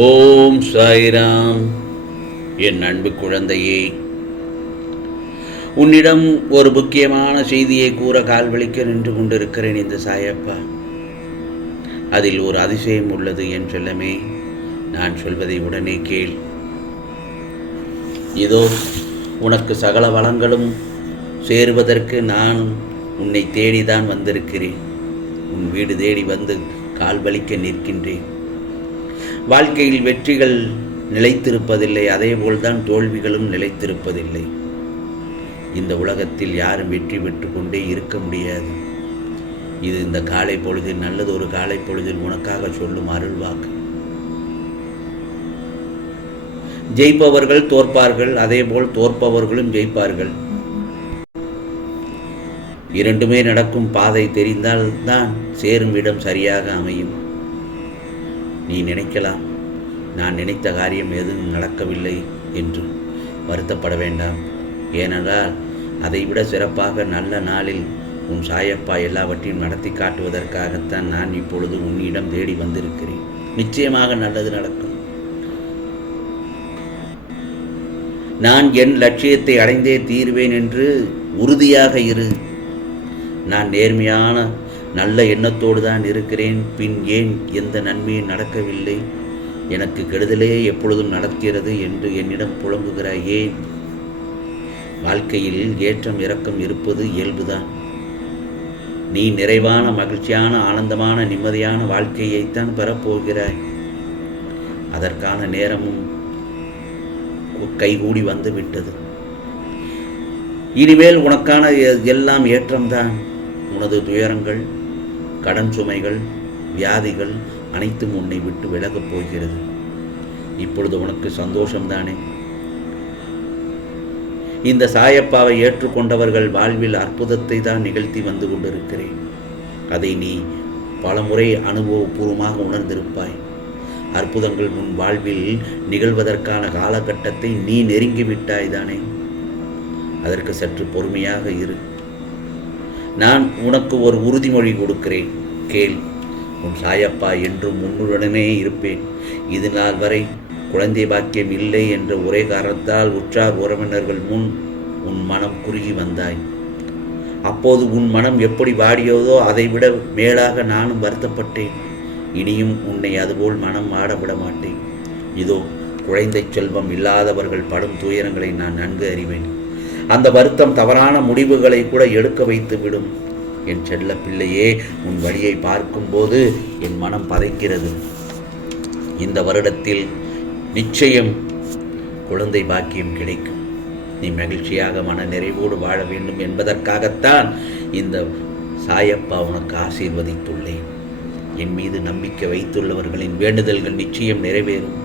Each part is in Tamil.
ஓம் சாய்ராம். என் அன்பு குழந்தையே உன்னிடம் ஒரு முக்கியமான செய்தியை கூற கால்வழிக்க நின்று கொண்டிருக்கிறேன் இந்த சாயப்பா. அதில் ஒரு அதிசயம் உள்ளது என் செல்லமே நான் சொல்வதை உடனே கேள். இதோ உனக்கு சகல வளங்களும் சேருவதற்கு நான் உன்னை தேடிதான் வந்திருக்கிறேன். உன் வீடு தேடி வந்து கால் வலிக்க நிற்கின்றேன். வாழ்க்கையில் வெற்றிகள் நிலைத்திருப்பதில்லை அதேபோல்தான் தோல்விகளும் நிலைத்திருப்பதில்லை. இந்த உலகத்தில் யாரும் வெற்றி பெற்று கொண்டே இருக்க முடியாது. இது இந்த காலை பொழுதில் நல்லது ஒரு காலை பொழுதில் உனக்காக சொல்லும் அருள்வாக்கு ஜெயிப்பவர்கள் தோற்பார்கள் அதேபோல் தோற்பவர்களும் ஜெயிப்பார்கள். இரண்டுமே நடக்கும் பாதை தெரிந்தால் தான் சேரும் இடம் சரியாக அமையும். நீ நினைக்கலாம். நான் நினைத்த காரியம் எதுவும் நடக்கவில்லை என்று வருத்தப்பட வேண்டாம். ஏனென்றால் அதைவிட சிறப்பாக நல்ல நாளில் உன் சாயப்பா எல்லாவற்றையும் நடத்தி காட்டுவதற்காகத்தான் நான் இப்பொழுது உன்னிடம் தேடி வந்திருக்கிறேன். நிச்சயமாக நல்லது நடக்கும். நான் என் லட்சியத்தை அடைந்தே தீர்வேன் என்று உறுதியாக இரு. நான் நேர்மையான நல்ல எண்ணத்தோடு தான் இருக்கிறேன். பின் ஏன் எந்த நன்மையும் நடக்கவில்லை? எனக்கு கெடுதலே எப்பொழுதும் நடக்கிறது என்று என்னிடம் புலம்புகிற ஏன்? வாழ்க்கையில் ஏற்றம் இறக்கம் இருப்பது இயல்புதான். நீ நிறைவான மகிழ்ச்சியான ஆனந்தமான நிம்மதியான வாழ்க்கையைத்தான் பெறப்போகிறாய். அதற்கான நேரமும் கைகூடி வந்து விட்டது இனிமேல் உனக்கான எல்லாம் ஏற்றம்தான். உனது துயரங்கள் கடன் சுமைகள் வியாதிகள் அனைத்தும் உன்னை விட்டு விலகப் போகிறது. இப்பொழுது உனக்கு சந்தோஷம்தானே? இந்த சாயப்பாவை ஏற்றுக்கொண்டவர்கள் வாழ்வில் அற்புதத்தை தான் நிகழ்த்தி வந்து கொண்டிருக்கிறேன். அதை நீ பலமுறை அனுபவபூர்வமாக உணர்ந்திருப்பாய். அற்புதங்கள் உன் வாழ்வில் நிகழ்வதற்கான காலகட்டத்தை நீ நெருங்கிவிட்டாய் தானே? அதற்கு சற்று பொறுமையாக இரு. நான் உனக்கு ஒரு உறுதிமொழி கொடுக்கிறேன். கேள். உன் சாயப்பா என்றும் உன்னுடனே இருப்பேன். இது நாள் வரை குழந்தை பாக்கியம் இல்லை என்ற ஒரே காரணத்தால் உற்றார் உறவினர்கள் முன் உன் மனம் குறுகி வந்தாய். அப்போது உன் மனம் எப்படி வாடியதோ அதைவிட மேலாக நானும் வருத்தப்பட்டேன். இனியும் உன்னை அதுபோல் மனம் ஆடவிட மாட்டேன். இதோ குழந்தை செல்வம் இல்லாதவர்கள் படும் துயரங்களை நான் நன்கு அறிவேன். அந்த வருத்தம் தவறான முடிவுகளை கூட எடுக்க வைத்து விடும் என் செல்ல பிள்ளையே உன் வழியை பார்க்கும்போது என் மனம் பதைக்கிறது. இந்த வருடத்தில் நிச்சயம் குழந்தை பாக்கியம் கிடைக்கும். நீ மகிழ்ச்சியாக மன நிறைவோடு வாழ வேண்டும் என்பதற்காகத்தான் இந்த சாயப்பா உனக்கு ஆசீர்வதித்துள்ளேன். என் மீது நம்பிக்கை வைத்துள்ளவர்களின் வேண்டுதல்கள் நிச்சயம் நிறைவேறும்.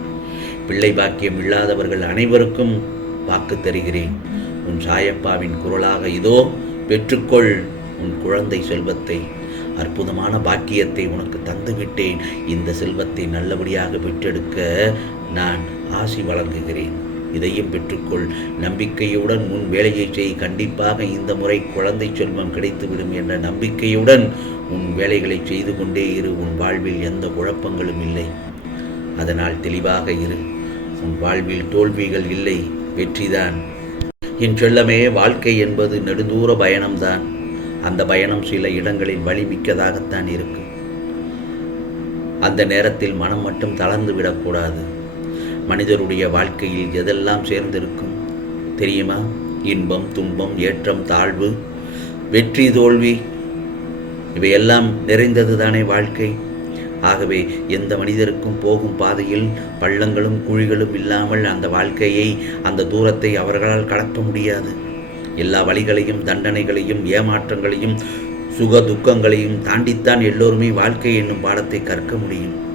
பிள்ளை பாக்கியம் இல்லாதவர்கள் அனைவருக்கும் வாக்கு தருகிறேன். உன் சாயப்பாவின் குரலாக இதோ பெற்றுக்கொள் உன் குழந்தை செல்வத்தை. அற்புதமான பாக்கியத்தை உனக்கு தந்துவிட்டேன். இந்த செல்வத்தை நல்லபடியாக பெற்றெடுக்க நான் ஆசி வழங்குகிறேன். இதையும் பெற்றுக்கொள். நம்பிக்கையுடன் உன் வேலையை செய். கண்டிப்பாக இந்த முறை குழந்தை செல்வம் கிடைத்துவிடும் என்ற நம்பிக்கையுடன் உன் வேலைகளை செய்து கொண்டே இரு. உன் வாழ்வில் எந்த குழப்பங்களும் இல்லை. அதனால் தெளிவாக இரு. உன் வாழ்வில் தோல்விகள் இல்லை. வெற்றிதான். என் செல்லமே வாழ்க்கை என்பது நெடுந்தூர பயணம்தான். அந்த பயணம் சில இடங்களில் வலிமிக்கதாகத்தான் இருக்கும் அந்த நேரத்தில் மனம் மட்டும் தளர்ந்து விடக்கூடாது. மனிதருடைய வாழ்க்கையில் எதெல்லாம் சேர்ந்திருக்கும்? தெரியுமா? இன்பம் துன்பம் ஏற்றம் தாழ்வு வெற்றி தோல்வி இவையெல்லாம் நிறைந்தது தானே வாழ்க்கை? ஆகவே எந்த மனிதருக்கும் போகும் பாதையில் பள்ளங்களும் குழிகளும் இல்லாமல் அந்த வாழ்க்கையை அந்த தூரத்தை அவர்களால் கடக்க முடியாது. எல்லா வழிகளையும் தண்டனைகளையும் ஏமாற்றங்களையும் சுக துக்கங்களையும் தாண்டித்தான் எல்லோருமே வாழ்க்கை என்னும் பாடத்தை கற்க முடியும்.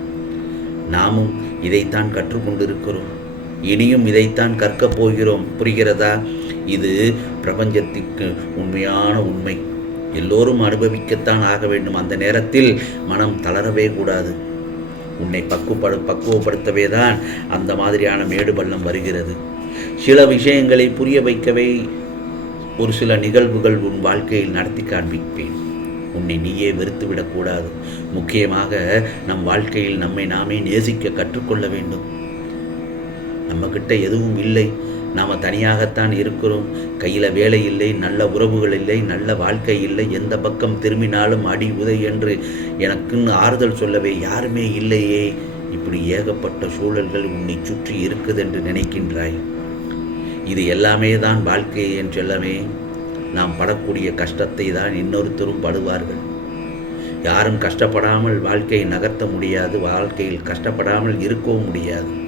நாமும் இதைத்தான் கற்றுக்கொண்டிருக்கிறோம் இனியும் இதைத்தான் கற்கப் போகிறோம். புரிகிறதா? இது பிரபஞ்சத்திற்கு உண்மையான உண்மை. எல்லோரும் அனுபவிக்கத்தான் ஆக வேண்டும். அந்த நேரத்தில் மனம் தளரவே கூடாது. உன்னை பக்குவப்படு பக்குவப்படுத்தவே தான் அந்த மாதிரியான மேடு பள்ளம் வருகிறது. சில விஷயங்களை புரிய வைக்கவே ஒரு சில நிகழ்வுகள் உன் வாழ்க்கையில் நடத்தி காண்பிப்பேன். உன்னை நீயே வெறுத்து விடக்கூடாது. முக்கியமாக நம் வாழ்க்கையில் நம்மை நாமே நேசிக்க கற்றுக்கொள்ள வேண்டும். நம்மக்கிட்ட எதுவும் இல்லை. நாம் தனியாகத்தான் இருக்கிறோம். கையில் வேலை இல்லை நல்ல உறவுகள் இல்லை நல்ல வாழ்க்கை இல்லை எந்த பக்கம் திரும்பினாலும் அடி உதை என்று எனக்குன்னு ஆறுதல் சொல்லவே யாருமே இல்லையே. இப்படி ஏகப்பட்ட சூழல்கள் உன்னை சுற்றி இருக்குது என்று நினைக்கின்றாய். இது எல்லாமே தான் வாழ்க்கை என்று எல்லாமே நாம் படக்கூடிய கஷ்டத்தை தான் இன்னொருத்தரும் படுவார்கள். யாரும் கஷ்டப்படாமல் வாழ்க்கையை நகர்த்த முடியாது. வாழ்க்கையில் கஷ்டப்படாமல் இருக்கவும் முடியாது.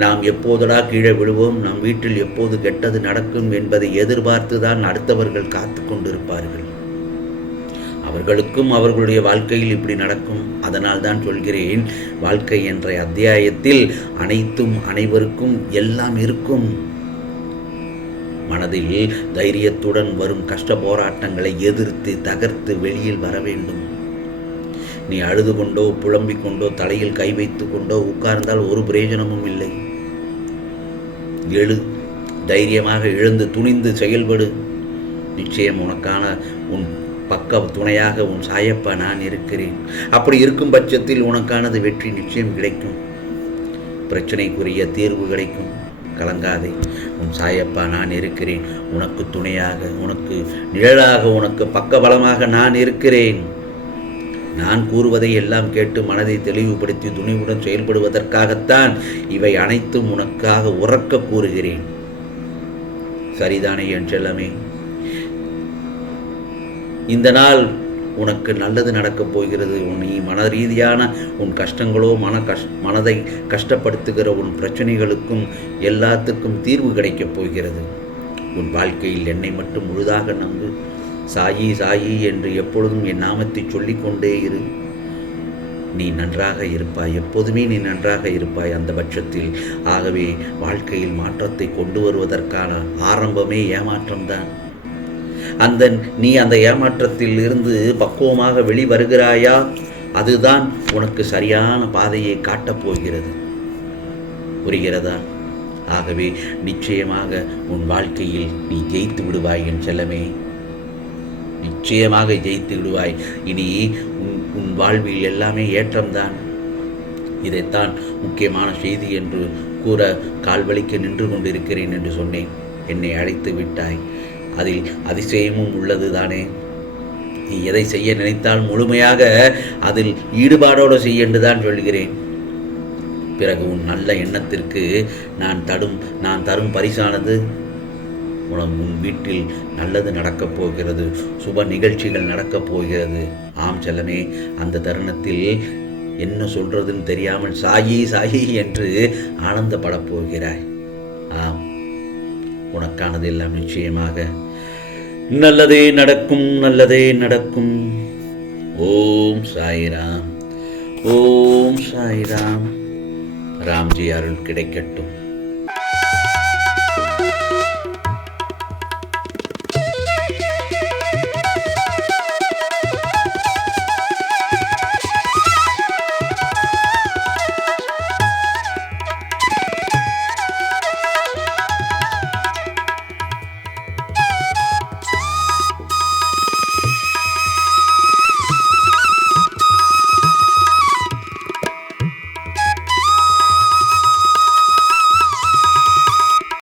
நாம் எப்போதடா கீழே விழுவோம் நம் வீட்டில் எப்போது கெட்டது நடக்கும் என்பதை எதிர்பார்த்து தான் அடுத்தவர்கள் காத்து கொண்டிருப்பார்கள். அவர்களுக்கும் அவர்களுடைய வாழ்க்கையில் இப்படி நடக்கும். அதனால் தான் சொல்கிறேன் வாழ்க்கை என்ற அத்தியாயத்தில் அனைத்தும் அனைவருக்கும் எல்லாம் இருக்கும். மனதில் தைரியத்துடன் வரும் கஷ்ட போராட்டங்களை எதிர்த்து தகர்த்து வெளியில் வர வேண்டும். நீ அழுது கொண்டோ புலம்பிக் கொண்டோ தலையில் கை வைத்து கொண்டோ உட்கார்ந்தால் ஒரு பிரயோஜனமும் இல்லை. எழு தைரியமாக எழுந்து துணிந்து செயல்படு. நிச்சயம் உனக்கான உன் பக்க துணையாக உன் சாயப்பா நான் இருக்கிறேன். அப்படி இருக்கும் பட்சத்தில் உனக்கானது வெற்றி நிச்சயம் கிடைக்கும். பிரச்சனைக்குரிய தீர்வு கிடைக்கும். கலங்காதே. உன் சாயப்பா நான் இருக்கிறேன். உனக்கு துணையாக உனக்கு நிழலாக உனக்கு பக்கபலமாக நான் இருக்கிறேன். நான் கூறுவதை எல்லாம் கேட்டு மனதை தெளிவுபடுத்தி துணிவுடன் செயல்படுவதற்காகத்தான் இவை அனைத்தும் உனக்காக உறக்க கூறுகிறேன். சரிதானே என் செல்லமே. இந்த நாள் உனக்கு நல்லது நடக்கப் போகிறது. உன் நீ மன ரீதியான உன் கஷ்டங்களோ மன கஷ் மனதை கஷ்டப்படுத்துகிற உன் பிரச்சனைகளுக்கும் எல்லாத்துக்கும் தீர்வு கிடைக்கப் போகிறது. உன் வாழ்க்கையில் என்னை மட்டும் முழுதாக நம்பு. சாயி சாயி என்று எப்பொழுதும் என் நாமத்தை சொல்லிக்கொண்டே இரு. நீ நன்றாக இருப்பாய் எப்போதுமே நீ நன்றாக இருப்பாய் அந்த பட்சத்தில். ஆகவே வாழ்க்கையில் மாற்றத்தை கொண்டு வருவதற்கான ஆரம்பமே ஏமாற்றம்தான். அந்த நீ அந்த ஏமாற்றத்தில் இருந்து பக்குவமாக வெளிவருகிறாயா? அதுதான் உனக்கு சரியான பாதையை காட்டப் போகிறது. புரிகிறதா? ஆகவே நிச்சயமாக உன் வாழ்க்கையில் நீ ஜெயித்து விடுவாய் என் செல்லமே. நிச்சயமாக ஜெயித்து விடுவாய். இனி உன் உன் வாழ்வில் எல்லாமே ஏற்றம்தான். இதைத்தான் முக்கியமான செய்தி என்று கூற கால்வழிக்க நின்று கொண்டிருக்கிறேன் என்று சொன்னேன். என்னை அழைத்து விட்டாய். அதில் அதிசயமும் உள்ளது தானே நீ எதை செய்ய நினைத்தால் முழுமையாக அதில் ஈடுபாடோடு செய்ய என்று தான் சொல்கிறேன். பிறகு உன் நல்ல எண்ணத்திற்கு நான் தடும் நான் தரும் பரிசானது மூலம் உன் வீட்டில் நல்லது நடக்கப் போகிறது. சுப நிகழ்ச்சிகள் நடக்கப் போகிறது. ஆம் செல்லமே அந்த தருணத்தில் என்ன சொல்றதுன்னு தெரியாமல் சாயி சாயி என்று ஆனந்தப்படப் போகிறாய். ஆம் உனக்கானது எல்லாம் நிச்சயமாக. நல்லதே நடக்கும் நல்லதே நடக்கும். ஓம் சாய்ராம் ஓம் சாய்ராம். ராம்ஜி அருள் கிடைக்கட்டும்.